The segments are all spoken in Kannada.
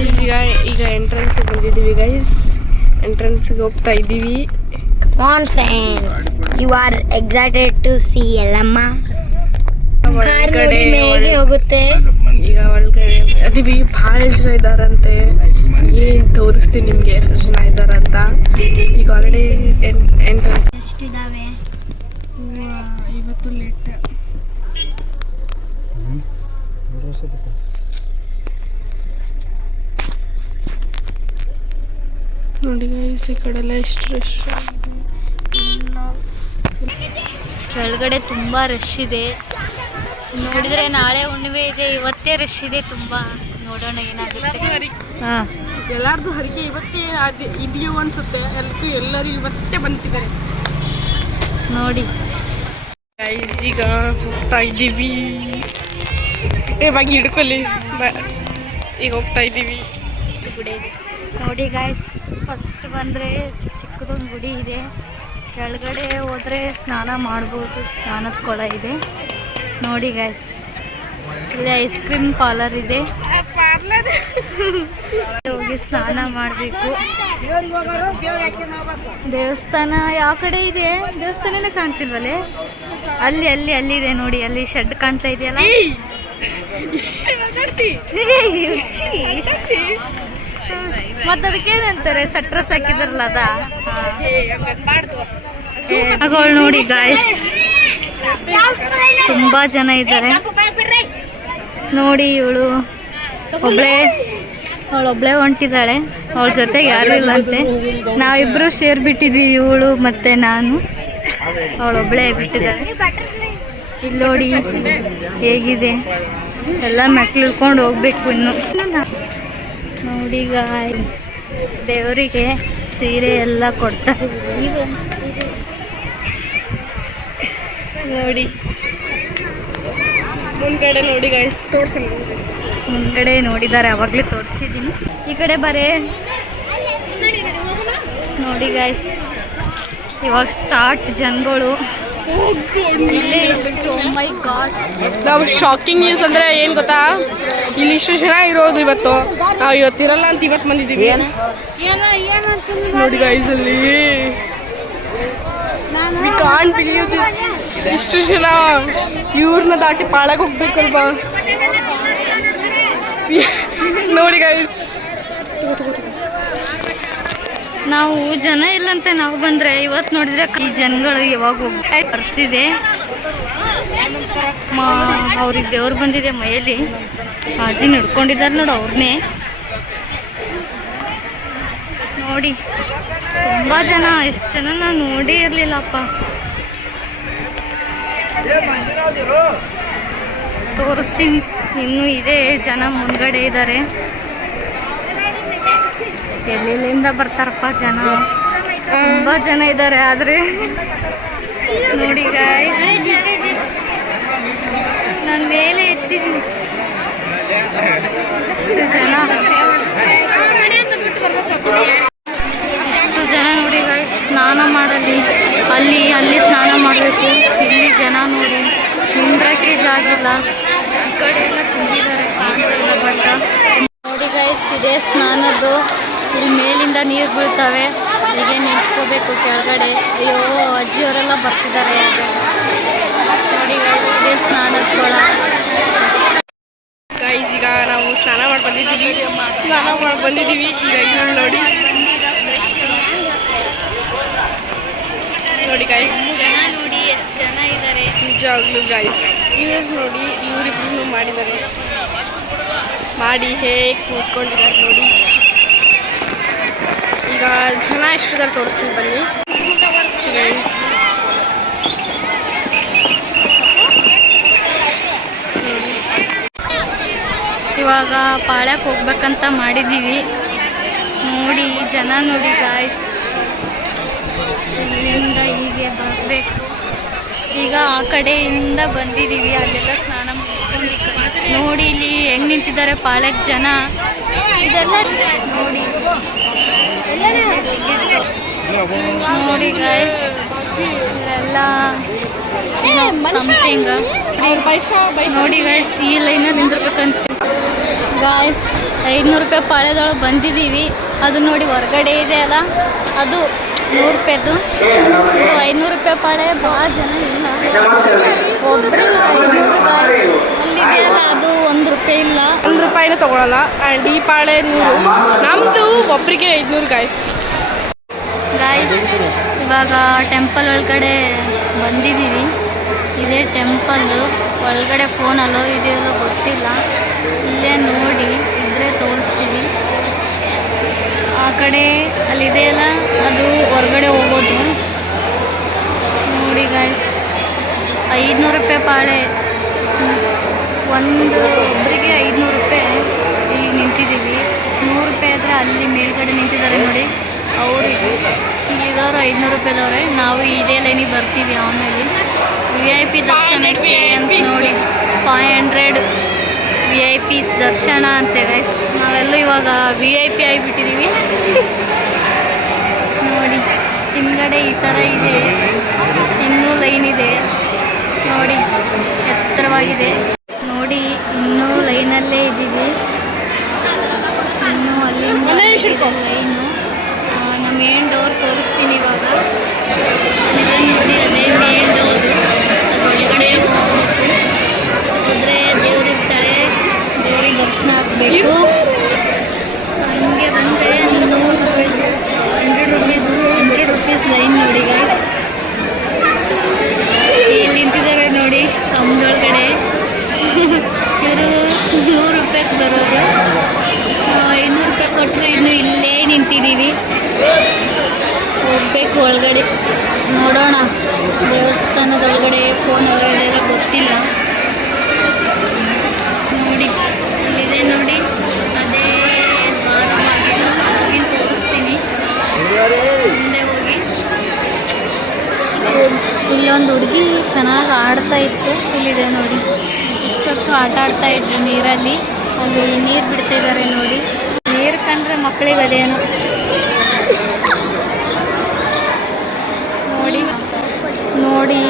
ಗೈಸ್ ಈಗ ಎಂಟ್ರೆನ್ಸ್ ಬಂದಿದ್ದೀವಿ ಗೈಸ್. ಎಂಟ್ರೆನ್ಸ್ಗೆ ಹೋಗ್ತಾ ಇದ್ದೀವಿ. On friends, you are excited to see Yellamma. ಒಳಗಡೆ ಹೋಗುತ್ತೆ. ಈಗ ಒಳಗಡೆ ಅದೀವಿ. ಭಾಳ ಜನ ಇದ್ದಾರಂತೆ. ಏನು ತೋರಿಸ್ತೀನಿ ನಿಮಗೆ ಎಷ್ಟು ಜನ ಇದ್ದಾರಂತ. ಈಗ ಆಲ್ರೆಡಿ ಎಂಟ್ರೆನ್ಸ್ ಎಷ್ಟಿದಾವೆ ಇವತ್ತು ಲೇಟ್. ನೋಡಿ ಗೈಸ್ ಈ ಕಡೆ ಎಲ್ಲ ಎಷ್ಟು ರಶ್. ಕೆಳಗಡೆ ತುಂಬಾ ರಶ್ ಇದೆ. ನೋಡಿದ್ರೆ ನಾಳೆ ಹುಣ್ಣಿಮೆ ಇದೆ, ಇವತ್ತೇ ರಶ್ ಇದೆ ತುಂಬಾ. ನೋಡೋಣ ಏನಾಗುತ್ತೆ. ಎಲ್ಲಾರ್ದು ಹರಕೆ ಇವತ್ತೇ ಇದೆಯೋ ಅನ್ಸುತ್ತೆ. ಎಲ್ಲರೂ ಇವತ್ತೇ ಬಂದಿದ್ದಾರೆ ನೋಡಿ ಗೈಸ್. ಈಗ ಹೋಗ್ತಾ ಇದ್ದೀವಿ. ಇವಾಗ ಹಿಡ್ಕೊಳ್ಳಿ. ಈಗ ಹೋಗ್ತಾ ಇದ್ದೀವಿ. ಗುಡಿ ಇದೆ ನೋಡಿ ಗೈಸ್. ಫಸ್ಟ್ ಬಂದರೆ ಚಿಕ್ಕದೊಂದು ಗುಡಿ ಇದೆ. ಕೆಳಗಡೆ ಹೋದರೆ ಸ್ನಾನ ಮಾಡ್ಬೋದು. ಸ್ನಾನದ ಕೊಳ ಇದೆ ನೋಡಿ ಗೈಸ್. ಇಲ್ಲಿ ಐಸ್ ಕ್ರೀಮ್ ಪಾರ್ಲರ್ ಇದೆ. ಹೋಗಿ ಸ್ನಾನ ಮಾಡಬೇಕು. ದೇವಸ್ಥಾನ ಯಾವ ಕಡೆ ಇದೆ? ದೇವಸ್ಥಾನನೇ ಕಾಣ್ತಿಲ್ವಲ್ಲೇ. ಅಲ್ಲಿ ಅಲ್ಲಿ ಅಲ್ಲಿದೆ ನೋಡಿ. ಅಲ್ಲಿ ಶೆಡ್ ಕಾಣ್ತಾ ಇದೆಯಲ್ಲ. ಮತ್ತೆ ಅದಕ್ಕೇನಂತಾರೆ? ಸಟ್ರಸ್ ಹಾಕಿದಾರಲ್ಲ ಅದ. ಮಗಳು ನೋಡಿ ಗಾಯ್ಸ್, ತುಂಬಾ ಜನ ಇದ್ದಾರೆ ನೋಡಿ. ಅವಳೊಬ್ಳೆ ಹೊಂಟಿದ್ದಾಳೆ. ಅವಳ ಜೊತೆಗೆ ಯಾರು ಇಲ್ಲಂತೆ. ನಾವಿಬ್ರು ಶೇರ್ ಬಿಟ್ಟಿದ್ವಿ, ಇವಳು ಮತ್ತೆ ನಾನು. ಅವಳೊಬ್ಳೆ ಬಿಟ್ಟಿದ್ದಾಳೆ. ಇಲ್ಲಿ ನೋಡಿ ಹೇಗಿದೆ. ಎಲ್ಲ ಮೆಟ್ಲು ಇಳ್ಕೊಂಡು ಹೋಗ್ಬೇಕು ಇನ್ನು. ನೋಡಿ ಗಾಯ್, ದೇವರಿಗೆ ಸೀರೆ ಎಲ್ಲ ಕೊಡ್ತಾರೆ ನೋಡಿ. ಮುಂದ್ಗಡೆ ನೋಡಿ ಗಾಯ್ಸ್, ತೋರಿಸಿ. ಮುಂದ್ಗಡೆ ನೋಡಿದ್ದಾರೆ, ಅವಾಗಲೇ ತೋರಿಸಿದ್ದೀನಿ. ಈ ಕಡೆ ಬರೇ ನೋಡಿ ಗಾಯ್ಸ್. ಇವಾಗ ಸ್ಟಾರ್ಟ್ ಜನಗಳು. ಇಲ್ಲೇ ಎಷ್ಟು, ಮೈ ಗಾಡ್. ನಾವು ಶಾಕಿಂಗ್ ನ್ಯೂಸ್ ಅಂದರೆ ಏನು ಗೊತ್ತಾ? ಇಲ್ಲಿ ಇಷ್ಟು ಜನ ಇರೋದು ಇವತ್ತು. ನಾವು ಇವತ್ತಿರಲ್ಲ ಅಂತ ಇವತ್ತು ಬಂದಿದ್ದೀವಿ ನೋಡಿ ಗೈಸ್. ಅಲ್ಲಿ ಕಾಣ್ ಬಿಲೀವ್ ಇಷ್ಟು ಜನ. ಇವ್ರನ್ನ ದಾಟಿ ಪಾಳಾಗ ಹೋಗ್ಬೇಕಲ್ವಾ ನೋಡಿ ಗೈಸ್. ನಾವು ಜನ ಇಲ್ಲಂತೆ ನಾವು ಬಂದರೆ, ಇವತ್ತು ನೋಡಿದ್ರೆ ಈ ಜನಗಳು ಯಾವಾಗ ಹೋಗ್ತಾ ಬರ್ತಿದೆ. ಅವ್ರಿಗೆ ದೇವ್ರು ಬಂದಿದೆ ಮೈಯಲ್ಲಿ. ಅಜ್ಜಿ ನಡ್ಕೊಂಡಿದ್ದಾರೆ ನೋಡು ಅವ್ರನ್ನೇ ನೋಡಿ. ತುಂಬ ಜನ. ಎಷ್ಟು ಜನ ನಾನು ನೋಡಿ ಇರಲಿಲ್ಲಪ್ಪ. ತೋರಿಸ್ತೀನಿ. ಇನ್ನೂ ಇದೆ ಜನ ಮುಂದ್ಗಡೆ ಇದ್ದಾರೆ. ಎಲ್ಲೆಲ್ಲಿಂದ ಬರ್ತಾರಪ್ಪ ಜನ. ತುಂಬ ಜನ ಇದ್ದಾರೆ. ಆದರೆ ನೋಡಿ ಗಾಯ್ಸ್, ನಾನು ಮೇಲೆ ಎತ್ತಿದ್ದೀನಿ. ಇಷ್ಟು ಜನ ನೋಡಿ ಗಾಯ್ಸ್. ಸ್ನಾನ ಮಾಡಲಿ ಅಲ್ಲಿ ಸ್ನಾನ ಮಾಡಬೇಕು. ಇಲ್ಲಿ ಜನ ನೋಡಿ, ನಿಂದ್ರಕ್ಕೆ ಜಾಗ ಇಲ್ಲ. ಈ ಕಡೆ ಎಲ್ಲ ತುಂಬಿದ್ದಾರೆ ಬಟ್ಟ ನೋಡಿ ಗಾಯ್ಸ್. ಇದೇ ಸ್ನಾನದ್ದು. ಇಲ್ಲಿ ಮೇಲಿಂದ ನೀರು ಬೀಳ್ತವೆ. ಹೀಗೆ ನಿಂತ್ಕೋಬೇಕು ಕೆಳಗಡೆ. ಅಯ್ಯೋ, ಅಜ್ಜಿಯವರೆಲ್ಲ ಬರ್ತಿದ್ದಾರೆ ನೋಡಿ ಗಾಯ್ಸ್. ಇದೇ ಸ್ನಾನದ ಕೊಳ ಗೈಸ್. ಈಗ ನಾವು ಸ್ನಾನ ಮಾಡಿ ಬಂದಿದ್ದೀವಿ. ಈಗ ಇವಳು ನೋಡಿ ಗೈಸ್. ಜನ ನೋಡಿ ಎಷ್ಟು ಜನ ಇದ್ದಾರೆ ನಿಜವಾಗ್ಲೂ ಗೈಸ್. ಇವ್ರು ನೋಡಿ, ಇವರಿಬ್ರು ಮಾಡಿ ಹೇಗೆ ಕೂತ್ಕೊಂಡಿದ್ದಾರೆ ನೋಡಿ. ಈಗ ಜನ ಎಷ್ಟಿದ್ದಾರೆ ತೋರಿಸ್ತೀನಿ ಬನ್ನಿ ಗೈಸ್. ಇವಾಗ ಪಾಳ್ಯಕ್ಕೆ ಹೋಗ್ಬೇಕಂತ ಮಾಡಿದ್ದೀವಿ ನೋಡಿ. ಜನ ನೋಡಿ ಗಾಯ್ಸ್. ಇಲ್ಲಿಂದ ಹೀಗೆ ಬರಬೇಕು. ಈಗ ಆ ಕಡೆಯಿಂದ ಬಂದಿದ್ದೀವಿ. ಅಲ್ಲೆಲ್ಲ ಸ್ನಾನ ಮುಗಿಸ್ಕೊಂಡು ನೋಡಿ ಇಲ್ಲಿ ಹೆಂಗೆ ನಿಂತಿದ್ದಾರೆ ಪಾಳ್ಯಕ್ಕೆ ಜನ. ಇದೆಲ್ಲ ನೋಡಿ ನೋಡಿ ಗಾಯ್ಸ್. ಇಲ್ಲೆಲ್ಲ ಸಮಥಿಂಗ್ ನೋಡಿ ಗಾಯ್ಸ್. ಈ ಲೈನಲ್ಲಿ ನಿಂದಿರ್ಬೇಕಂತ ಗಾಯ್ಸ್. 500 ರೂಪಾಯಿ ಪಾಳ್ಯದೊಳಗೆ ಬಂದಿದ್ದೀವಿ. ಅದು ನೋಡಿ ಹೊರಗಡೆ ಇದೆ ಅಲ್ಲ, ಅದು 100 ರೂಪಾಯಿದು. ಇದು 500 ರೂಪಾಯಿ ಪಾಳೆ. ಭಾಳ ಜನ ಇಲ್ಲ, ಒಬ್ಬರಿಗೆ 500 ಗಾಯ್ಸ್. ಅಲ್ಲಿದೆಯಲ್ಲ ಅದು 1 ರೂಪಾಯಿ ಇಲ್ಲ, 1 ರೂಪಾಯಿನೂ ತೊಗೊಳಲ್ಲ. ಆ್ಯಂಡ್ ಈ ಪಾಳೆ 100, ನಮ್ಮದು ಒಬ್ಬರಿಗೆ 500 ಗಾಯ್ಸ್. ಇವಾಗ ಟೆಂಪಲ್ ಒಳಗಡೆ ಬಂದಿದ್ದೀವಿ. ಇದೇ ಟೆಂಪಲ್ಲು ಒಳಗಡೆ. ಫೋನ್ ಅಲೋ ಇದೆಯಲ್ಲೋ ಗೊತ್ತಿಲ್ಲ, ಇಲ್ಲೇ ನೋಡಿ ಇದ್ರೆ ತೋರಿಸ್ತೀವಿ. ಆ ಕಡೆ ಅಲ್ಲಿದೆಯಲ್ಲ ಅದು ಹೊರಗಡೆ ಹೋಗೋದು. ನೋಡಿ ಗಾಯ್ಸ್, 500 ರೂಪಾಯಿ ಪಾಳೆ. ಒಬ್ಬರಿಗೆ 500 ರೂಪಾಯಿ. ಈಗ ನಿಂತಿದ್ದೀವಿ. 100 ರೂಪಾಯಿ ಆದರೆ ಅಲ್ಲಿ ಮೇಲ್ಗಡೆ ನಿಂತಿದ್ದಾರೆ ನೋಡಿ, ಅವರಿಗೆ. ಇಲ್ಲಿದವರು 500 ರೂಪಾಯಿದವ್ರೆ. ನಾವು ಇದೇ ಲೈನಿಗೆ ಬರ್ತೀವಿ. ಆಮೇಲೆ VIP ದರ್ಶನಕ್ಕೆ ಅಂತ ನೋಡಿ 500 VIP ದರ್ಶನ ಅಂತೆ ಗೈಸ್. ನಾವೆಲ್ಲೂ ಇವಾಗ VIP ಆಗಿಬಿಟ್ಟಿದ್ದೀವಿ. ನೋಡಿ ಹಿಂದ್ಗಡೆ ಈ ಥರ ಇದೆ, ಇನ್ನೂ ಲೈನ್ ಇದೆ ನೋಡಿ, ಎತ್ತರವಾಗಿದೆ ನೋಡಿ. ಇನ್ನೂ ಲೈನಲ್ಲೇ ಇದ್ದೀವಿ, ಇನ್ನೂ ಅಲ್ಲಿಂದ ಲೈನು. ನಮ್ಮ ಮೇನ್ ಡೋರ್ ತೋರಿಸ್ತೀನಿ ಇವಾಗ. ಅಲ್ಲಿದೆ ನೋಡಿ, ಅದೇ ಮೇನ್ ಡೋರು. ಅದು ಒಳಗಡೆ ಹೋಗ್ಬೇಕು. ಹೋದರೆ ದೇವ್ರಿರ್ತಾಳೆ, ದೇವ್ರಿಗೆ ದರ್ಶನ ಆಗಬೇಕು. ಹಂಗೆ ಬಂದರೆ 100 ರೂಪಾಯಿ, 100 ರುಪೀಸ್ ಲೈನ್ ನೋಡಿ ಗೈಸ್. ಇಲ್ಲಿ ನಿಂತಿದ್ದಾರೆ ನೋಡಿ ಕಂಬದೊಳಗಡೆ. ಇವರು 100 ರೂಪಾಯಿಗೆ ಬರೋರು. 500 ರೂಪಾಯಿ ಕೊಟ್ಟರು ಇನ್ನೂ ಇಲ್ಲೇ ನಿಂತಿದ್ದೀವಿ. ಹೋಗ್ಬೇಕು ಒಳಗಡೆ, ನೋಡೋಣ. ದೇವಸ್ಥಾನದ ಒಳಗಡೆ ಫೋನ್ ಇದೆಲ್ಲ ಗೊತ್ತಿಲ್ಲ. ನೋಡಿ ಅಲ್ಲಿದೆ ನೋಡಿ, ಅದೇ ದ್ವಾರವಾಗಿಲ್ಲ. ಅದನ್ನು ತೋರಿಸ್ತೀನಿ ಮುಂದೆ ಹೋಗಿ. ಇಲ್ಲೊಂದು ಹುಡುಗಿ ಚೆನ್ನಾಗಿ ಆಡ್ತಾ ಇತ್ತು. ಇಲ್ಲಿದೆ ನೋಡಿ, ಇಷ್ಟೊತ್ತು ಆಟ ಆಡ್ತಾ ಇದ್ರು ನೀರಲ್ಲಿ. ಅಲ್ಲಿ ನೀರು ಬಿಡ್ತಿದ್ದಾರೆ ನೋಡಿ. ನೀರು ಕಂಡ್ರೆ ಮಕ್ಕಳಿಗೆ ಅದೇನು ನೋಡಿ.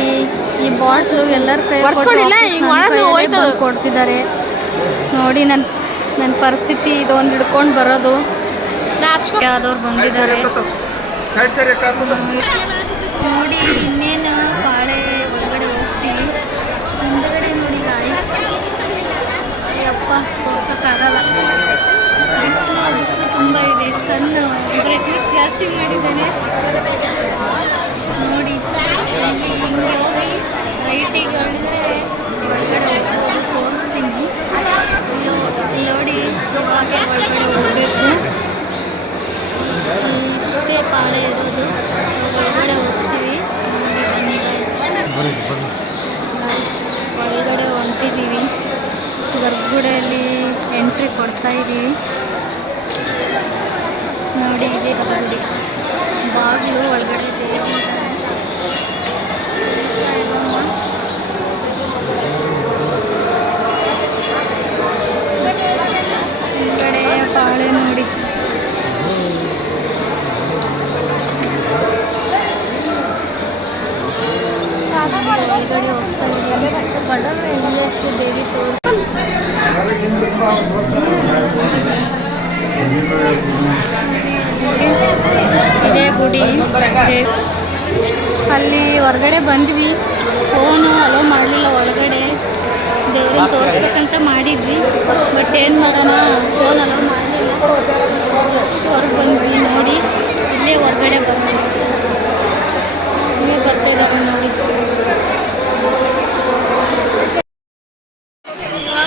ಈ ಬಾಟ್ಲು ಎಲ್ಲರ ಕೈ ಕೊಡ್ತಿದ್ದಾರೆ ನೋಡಿ. ನನ್ನ ಪರಿಸ್ಥಿತಿ ಇದೊಂದು ಹಿಡ್ಕೊಂಡು ಬರೋದು. ಯಾವ್ದವ್ರು ಬಂದಿದ್ದಾರೆ ನೋಡಿ. ಇನ್ನೇನು ಪಾಳೆ ಒಳಗಡೆ ಹೋಗ್ತೀವಿ. ಹಿಂದಗಡೆ ನೋಡಿ ಗಾಯ್ಸ್, ಅಯ್ಯಪ್ಪ ತೋರ್ಸೋಕ್ಕಾಗಲ್ಲ. ಬಿಸಿಲು ತುಂಬ ಇದೆ. ಸಣ್ಣ ಬ್ರೈಟ್ನೆಸ್ ಜಾಸ್ತಿ ಮಾಡಿದ್ದಾನೆ ನೋಡಿ. ಇಲ್ಲಿ ಹಿಂಗೆ ಹೋಗಿ ರೈಟಿಗೆ ಹೊಳಿದ್ರೆ ಒಳಗಡೆ ಹೋಗ್ಬೋದು, ತೋರಿಸ್ತೀನಿ. ಇಲ್ಲಿ ನೋಡಿ, ಹಾಗೆ ಒಳಗಡೆ ಹೋಗಬೇಕು. ಇಷ್ಟೇ ಪಾಳೆ ಇರೋದು. ಒಳಗಡೆ ಹೋಗ್ತೀವಿ ನೋಡಿ. ಒಳಗಡೆ ಹೊಂಟಿದ್ದೀವಿ. ಗರ್ಭಗುಡಿಯಲ್ಲಿ ಎಂಟ್ರಿ ಕೊಡ್ತಾ ಇದ್ದೀವಿ ನೋಡಿ. ಇದೇ ಗರ್ಭಗುಡಿ ಬಾಗಿಲು. ಒಳಗಡೆ ಒಳಗಡೆ ಪಾಳೆ ನೋಡಿ. ಒಳಗಡೆ ಹೋಗ್ತಾ ಇದ್ದೀವಿ. ಬಡವ ಇಲ್ಲೇಶ್ವರ ದೇವಿ ತೋರಿಸಿ. ಇದೇ ಗುಡಿ. ಅಲ್ಲಿ ಹೊರಗಡೆ ಬಂದ್ವಿ. ಫೋನು ಅಲೋ ಮಾಡಲಿಲ್ಲ ಒಳಗಡೆ. ದೇವ್ರನ್ನ ತೋರಿಸ್ಬೇಕಂತ ಮಾಡಿದ್ವಿ, ಬಟ್ ಏನು ಮಾಡೋಣ, ಫೋನ್ ಅಲೋ ಮಾಡಲಿಲ್ಲ. ಅಷ್ಟು ಹೊರಗೆ ಬಂದ್ವಿ ನೋಡಿ. ಇಲ್ಲೇ ಹೊರಗಡೆ ಬರೋದು. ಇಲ್ಲೇ ಬರ್ತಾಯಿದ್ದಾವೆ ನೋಡಿ.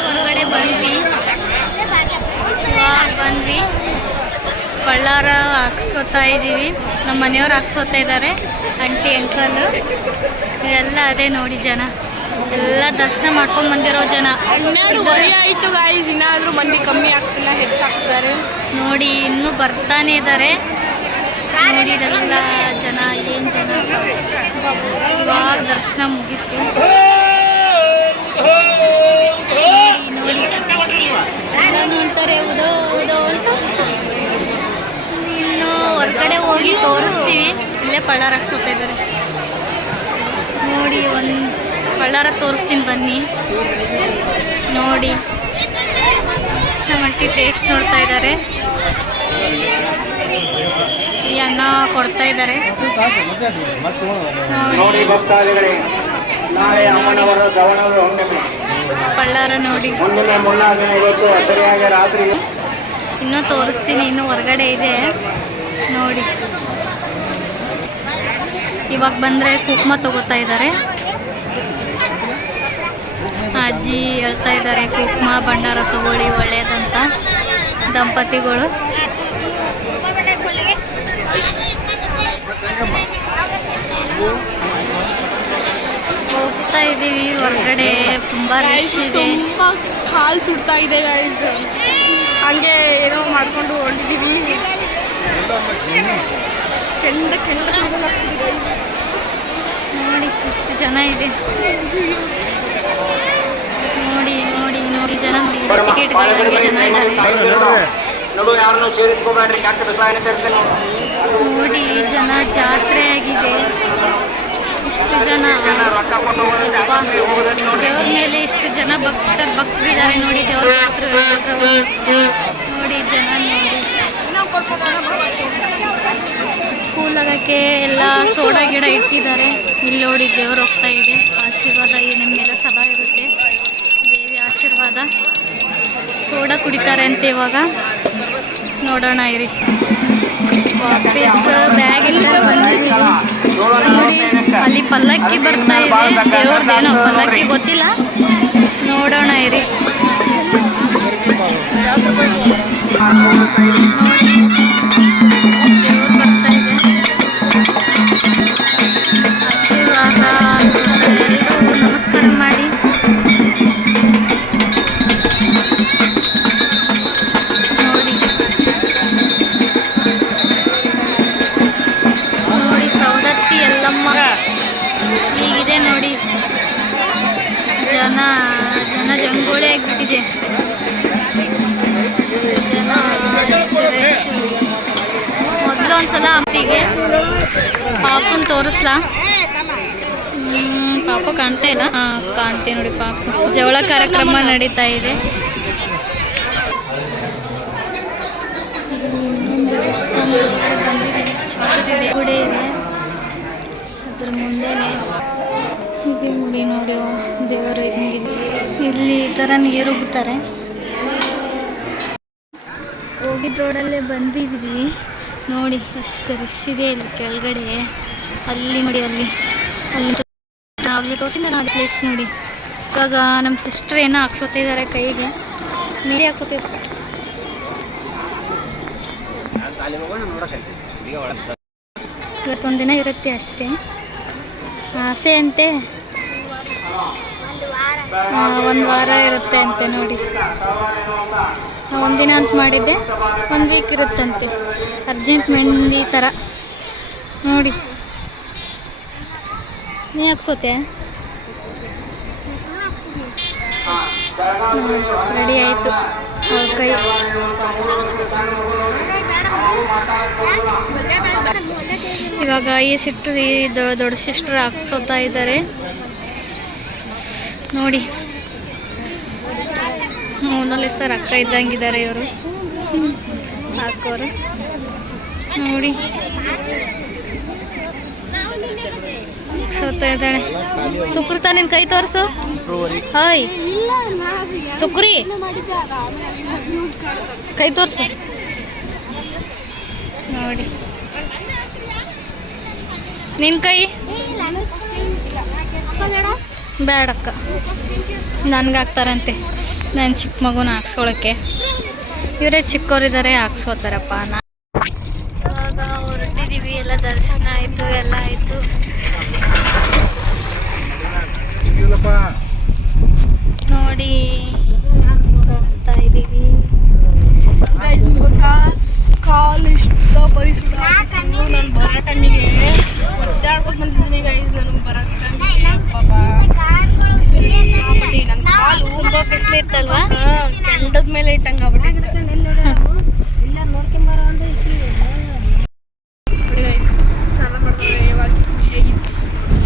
ಹೊರಗಡೆ ಬಂದ್ವಿ. ಬಳ್ಳಾರ ಹಾಕ್ಸ್ಕೊತಾ ಇದ್ದೀವಿ. ನಮ್ಮ ಮನೆಯವ್ರು ಹಾಕ್ಸ್ಕೊತಾ ಇದ್ದಾರೆ, ಆಂಟಿ ಅಂಕಲ್ ಎಲ್ಲ. ಅದೇ ನೋಡಿ ಜನ ಎಲ್ಲ ದರ್ಶನ ಮಾಡ್ಕೊಂಡು ಬಂದಿರೋ ಜನ. ಆಯಿತು ಗಾಯ್ಸ್, ಇನ್ನಾದರೂ ಮಂದಿ ಕಮ್ಮಿ ಆಗ್ತಿಲ್ಲ, ಹೆಚ್ಚಾಗ್ತಾರೆ ನೋಡಿ. ಇನ್ನೂ ಬರ್ತಾನೆ ಇದ್ದಾರೆ ನೋಡಿ. ಇದೆಲ್ಲ ಜನ, ಏನು ಜನ. ಇವಾಗ ದರ್ಶನ ಮುಗೀತು ನೋಡಿ. ಎಲ್ಲನೂ ಅಂತಾರೆ ಉದೋ ಉದೋ ಅಂತ. ಇನ್ನು ಹೊರಗಡೆ ಹೋಗಿ ತೋರಿಸ್ತೀವಿ. ಇಲ್ಲೇ ಬಳ್ಳಾರ ಹಾಕ್ಸೋತಾ ಇದ್ದಾರೆ ನೋಡಿ. ಒಂದು ಬಳ್ಳಾರ ತೋರಿಸ್ತೀನಿ ಬನ್ನಿ ನೋಡಿ. ಮಟ್ಟಿ ಟೇಸ್ಟ್ ನೋಡ್ತಾ ಇದ್ದಾರೆ. ಈ ಅನ್ನ ಕೊಡ್ತಾ ಇದ್ದಾರೆ. ಬಳ್ಳಾರ ನೋಡಿ, ಇನ್ನೂ ತೋರಿಸ್ತೀನಿ, ಇನ್ನೂ ಹೊರಗಡೆ ಇದೆ ನೋಡಿ. ಇವಾಗ ಬಂದರೆ ಕುಕ್ಮ ತಗೋತಾ ಇದ್ದಾರೆ. ಅಜ್ಜಿ ಹೇಳ್ತಾ ಇದ್ದಾರೆ ಕುಕ್ಮ ಭಂಡಾರ ತಗೊಳ್ಳಿ ಒಳ್ಳೆಯದಂತ ದಂಪತಿಗಳು. ಹೋಗ್ತಾ ಇದ್ದೀವಿ ಹೊರಗಡೆ, ತುಂಬ ರಶ್ ಇದೆ. ತುಂಬ ಕಾಲು ಸುಡ್ತಾ ಇದೆ ಗೈಸ್. ಹಂಗೆ ಏನೋ ಮಾಡ್ಕೊಂಡು ಹೊರಟಿದ್ದೀವಿ. ಕೆಂಡ ಕೆಂಡ ನೋಡಿ ಎಷ್ಟು ಜನ ಇದೆ. ನೋಡಿ ನೋಡಿ ನೋಡಿ ಜನ ನೋಡಿ, ಟಿಕೆಟ್ಗಳಿಗೆ ಜನ ಇದ್ದಾರೆ ನೋಡಿ. ಜನ ಜಾತ್ರೆ ಆಗಿದೆ, ಇಷ್ಟು ಜನ ದೇವ್ರ ಮೇಲೆ ಇಷ್ಟು ಜನ ಭಕ್ತರಿದ್ದಾರೆ ನೋಡಿ. ದೇವ್ರ ನೋಡಿ ಜನ ನೋಡಿ. ಕೂಲ್ ಆಗೋಕ್ಕೆ ಎಲ್ಲ ಸೋಡಾ ಗಿಡ ಇಟ್ಟಿದ್ದಾರೆ. ಇಲ್ಲಿ ನೋಡಿ ದೇವ್ರು ಹೋಗ್ತಾ ಇದೆ. ಆಶೀರ್ವಾದ ನಿಮ್ಮೆಲ್ಲ ಸದಾ ಇರುತ್ತೆ, ದೇವಿ ಆಶೀರ್ವಾದ. ಸೋಡಾ ಕುಡಿತಾರೆ ಅಂತ ಇವಾಗ ನೋಡೋಣ ಇರಿ. ವಾಪಸ್ ಬ್ಯಾಗ್ ಎಲ್ಲ ಬಂದಿದ್ದೀವಿ ನೋಡಿ. ಅಲ್ಲಿ ಪಲ್ಲಕ್ಕಿ ಬರ್ತಾ ಇದೆ, ದೇವ್ರದ್ದೇನೋ ಪಲ್ಲಕ್ಕಿ ಗೊತ್ತಿಲ್ಲ, ನೋಡೋಣ ಇರಿ. ನೋಡಿ ದೇವ್ರು ಬರ್ತಾ ಇದೆ. ಆಶೀರ್ವಾದ ಎಲ್ಲರೂ ನಮಸ್ಕಾರ ಮಾಡಿ. ನೋಡಿ ನೋಡಿ ಸೌದತ್ತಿ ಎಲ್ಲಮ್ಮ ಹೀಗಿದೆ ನೋಡಿ. ಜನ ಜನ ಜಂಗೋಳಿ ಆಗಿಬಿಟ್ಟಿದೆ. ಜನ ಮೊದಲು ಒಂದ್ಸಲ ಅಮ್ಮಿಗೆ ಪಾಪನ ತೋರಿಸ್ಲಾ? ಪಾಪ ಕಾಣ್ತಾ ಇಲ್ಲ. ಕಾಣ್ತೀವಿ ನೋಡಿ ಪಾಪ. ಜವಳ ಕಾರ್ಯಕ್ರಮ ನಡೀತಾ ಇದೆ. ದೇವಸ್ಥಾನ ಬಂದಿದ್ದೀವಿ, ಚಿಕ್ಕದಿದೆ, ಗುಡಿ ಇದೆ ಅದ್ರ ಮುಂದೆನೆ. ಹೀಗೆ ನೋಡಿ ನೋಡಿ ದೇವರು ಹಿಂಗಿದೆ. ಇಲ್ಲಿ ಈ ಥರ ನೀರು ಉಗ್ತಾರೆ. ಹೋಗಿದ್ದ ರೋಡಲ್ಲೇ ಬಂದಿದ್ದೀವಿ ನೋಡಿ. ಎಷ್ಟು ರಶ್ ಇದೆ ಇಲ್ಲಿ ಕೆಳಗಡೆ. ಅಲ್ಲಿ ನೋಡಿ, ಅಲ್ಲಿ ಅಲ್ಲಿ ತೋರಿಸಿದ ನಾನು ಪ್ಲೇಸ್ ನೋಡಿ. ಇವಾಗ ನಮ್ಮ ಸಿಸ್ಟರ್ ಏನೋ ಹಾಕ್ಸೋತಿದ್ದಾರೆ ಕೈಗೆ, ಮೇಲೆ ಹಾಕ್ಸೋತಿದ್ದಾರೆ. ಇವತ್ತೊಂದು ದಿನ ಇರುತ್ತೆ ಅಷ್ಟೇ, ಆಸೆ ಅಂತೆ. ಒಂದು ವಾರ ಇರುತ್ತೆ ಅಂತೆ ನೋಡಿ. ಒಂದಿನ ಅಂತ ಮಾಡಿದ್ದೆ, 1 ವೀಕ್ ಇರುತ್ತಂತೆ. ಅರ್ಜೆಂಟ್ ಮೆಹಂದಿ ಥರ ನೋಡಿ. ನೀ ಹಾಕ್ಸೋತೆ ರೆಡಿ ಆಯಿತು ಅವ್ರ ಕೈ. ಇವಾಗ ಈ ಸಿಸ್ಟರ್, ಈ ದೊಡ್ಡ ಸಿಸ್ಟರ್ ಹಾಕ್ಸೋತಾ ಇದ್ದಾರೆ ನೋಡಿ. ಮೂನಲ್ಲಿ ಸರ್ ಅಕ್ಕ ಇದ್ದಂಗಿದ್ದಾರೆ ಇವರು ಹಾಕೋರು ನೋಡಿ. ಹಾಕ್ಸೋತಾ ಇದ್ದಾಳೆ. ಸುಕೃತ ನಿನ್ನ ಕೈ ತೋರಿಸು. ಹಾಯ್ ಸುಕ್ರಿ, ಕೈ ತೋರಿಸು ನೋಡಿ. ನಿನ್ನ ಕೈ ಬೇಡಕ್ಕ, ನನಗೆ ಹಾಕ್ತಾರಂತೆ. ನಾನು ಚಿಕ್ಕ ಮಗುನ ಹಾಕ್ಸೋಳಕ್ಕೆ, ಇವರೇ ಚಿಕ್ಕವರಿದ್ದಾರೆ ಹಾಕ್ಸೋತಾರಪ್ಪ. ಇವಾಗ ಹೊರಟಿದ್ದೀವಿ, ಎಲ್ಲ ದರ್ಶನ ಆಯಿತು, ಎಲ್ಲ ಆಯಿತು ನೋಡಿ. ಹೋಗ್ತಾ ಇದ್ದೀವಿ. ಗೊತ್ತಾ, ಕಾಲು ಇಷ್ಟ ಪರಿಸುಡ. ನಾನು ಬರೋ ಟೈಮಿಗೆ ಒದ್ದಾಡ್ಕೊಂಡು ಬಂದಿದ್ದೀನಿ ಗೈಸ್. ನನಗೆ ಬರೋ ಟೈಮಿಗೆ ಪಾಪ ನನ್ನ ಕಾಲು ತುಂಬ ಬಿಸಿಲಿತ್ತಲ್ವಾ, ಕೆಂಡದ ಮೇಲೆ ಇಟ್ಟಂಗೆ ಆಗ್ಬಿಟ್ಟಿತ್ತು. ಸ್ನಾನ ಮಾಡಿದ್ರೆ ಇವಾಗ ಹೇಗಿತ್ತು,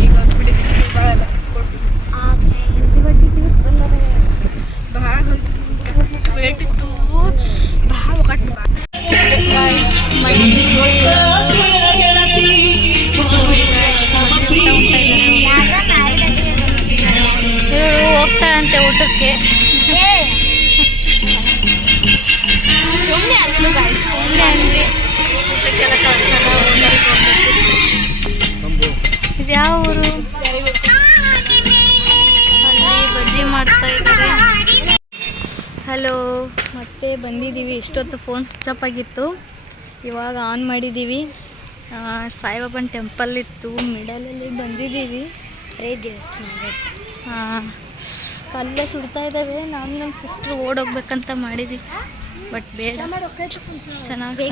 ಈಗ ಆಗ್ಬಿಟ್ಟಿದ್ದೀನಿ. ಇವಾಗೆಲ್ಲ ಕೊಟ್ಟು ಬ್ಯಾಗ್ ಅಂತೂ ವೇಟ್ ಇತ್ತು. ಹಲೋ, ಮತ್ತೆ ಬಂದಿದ್ದೀವಿ. ಇಷ್ಟೊತ್ತು ಫೋನ್ ಸ್ವಿಚ್ ಆಫ್ ಆಗಿತ್ತು, ಇವಾಗ ಆನ್ ಮಾಡಿದ್ದೀವಿ. ಸಾಯಿಬಾಬಾನ ಟೆಂಪಲ್ ಇತ್ತು, ಮಿಡಲಲ್ಲಿ ಬಂದಿದ್ದೀವಿ. ಹಾಂ, ಅಲ್ಲೇ ಸುಡ್ತಾ ಇದ್ದಾವೆ. ನಾನು ನಮ್ಮ ಸಿಸ್ಟ್ರು ಓಡೋಗ್ಬೇಕಂತ ಮಾಡಿದ್ವಿ, ಬಟ್ ಬೇಡ, ಚೆನ್ನಾಗಿ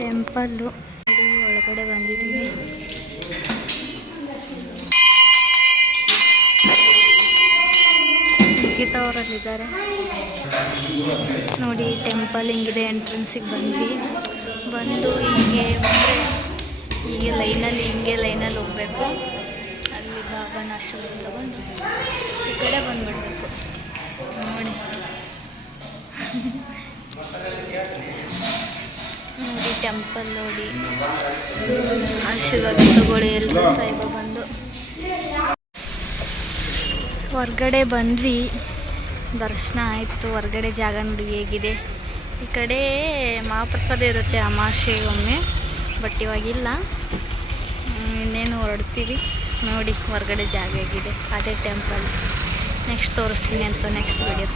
ಟೆಂಪಲ್ಲು ಒಳಗಡೆ ಬಂದಿದ್ದೀವಿ. ಗೀತಾ ಅವರಲ್ಲಿದ್ದಾರೆ ನೋಡಿ. ಟೆಂಪಲ್ ಹಿಂಗಿದೆ. ಎಂಟ್ರೆನ್ಸಿಗೆ ಬಂದು ಹೀಗೆ ಬಂದರೆ ಹೀಗೆ ಲೈನಲ್ಲಿ ಹೋಗಬೇಕು. ಅಲ್ಲಿ ಬಾಬಾನ ಆಶೀರ್ವಾದ ತಗೊಂಡು ಈ ಕಡೆ ಬಂದುಬಿಡ್ಬೇಕು ನೋಡಿ. ನೋಡಿ ಟೆಂಪಲ್ ನೋಡಿ, ಆಶೀರ್ವಾದ ತಗೊಳ್ಳಿ ಎಲ್ಲರೂ ಸಾಯಿಬಾಬಂದು. ಹೊರ್ಗಡೆ ಬಂದ್ವಿ, ದರ್ಶನ ಆಯಿತು. ಹೊರ್ಗಡೆ ಜಾಗ ನೋಡಿ ಹೇಗಿದೆ. ಈ ಕಡೆ ಮಹಾಪ್ರಸಾದ ಇರುತ್ತೆ ಅಮಾವಾಸ್ಯೆಗೊಮ್ಮೆ, ಬಟ್ ಇವಾಗಿಲ್ಲ. ಇನ್ನೇನು ಹೊರಡ್ತೀವಿ ನೋಡಿ. ಹೊರಗಡೆ ಜಾಗ ಹೇಗಿದೆ, ಅದೇ ಟೆಂಪಲ್. ನೆಕ್ಸ್ಟ್ ತೋರಿಸ್ತೀನಿ ಅಂತ ನೆಕ್ಸ್ಟ್ ವಿಡಿಯೋ.